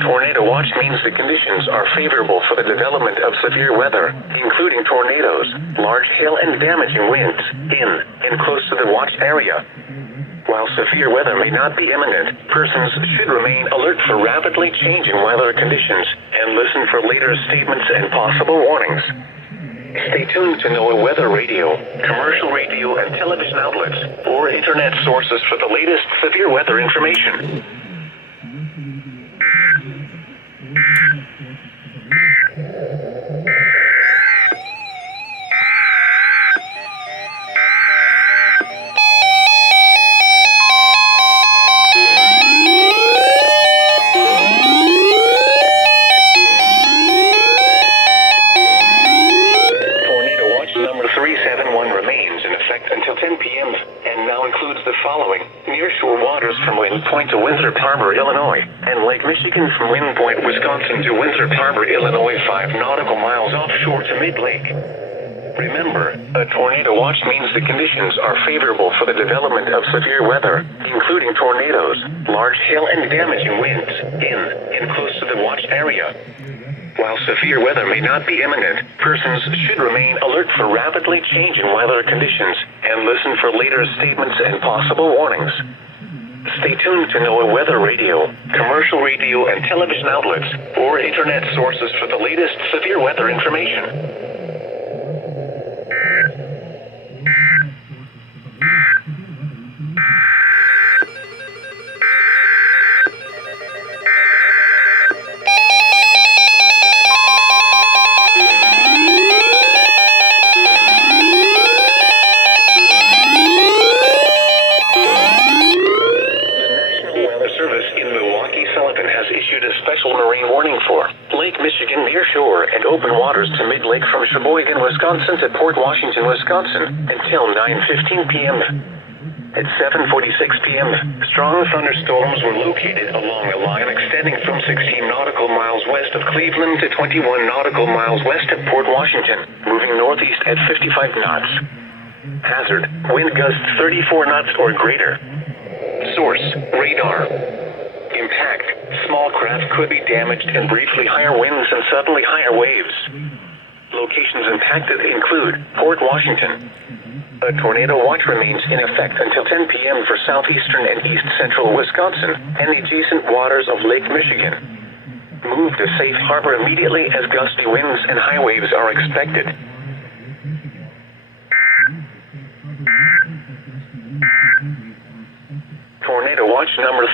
tornado watch means the conditions are favorable for the development of severe weather, including tornadoes, large hail and damaging winds, in and close to the watch area. While severe weather may not be imminent, persons should remain alert for rapidly changing weather conditions and listen for later statements and possible warnings. Stay tuned to NOAA weather radio, commercial radio and television outlets, or internet sources for the latest severe weather information. Nearshore waters from Wind Point to Winthrop Harbor, Illinois, and Lake Michigan from Wind Point, Wisconsin to Winthrop Harbor, Illinois, 5 nautical miles offshore to mid-lake. Remember, a tornado watch means the conditions are favorable for the development of severe weather, including tornadoes, large hail and damaging winds, in and close to the watch area. While severe weather may not be imminent, persons should remain alert for rapidly changing weather conditions and listen for later statements and possible warnings. Stay tuned to NOAA weather radio, commercial radio and television outlets, or internet sources for the latest severe weather information. Lake Michigan nearshore and open waters to mid-lake from Sheboygan, Wisconsin to Port Washington, Wisconsin until 9:15 p.m. At 7:46 p.m., strong thunderstorms were located along a line extending from 16 nautical miles west of Cleveland to 21 nautical miles west of Port Washington, moving northeast at 55 knots. Hazard, wind gusts 34 knots or greater. Source, radar. Impact, small craft could be damaged and briefly higher winds and suddenly higher waves. Locations impacted include Port Washington. A tornado watch remains in effect until 10 p.m. for southeastern and east central Wisconsin and the adjacent waters of Lake Michigan. Move to safe harbor immediately as gusty winds and high waves are expected. Tornado watch number 3.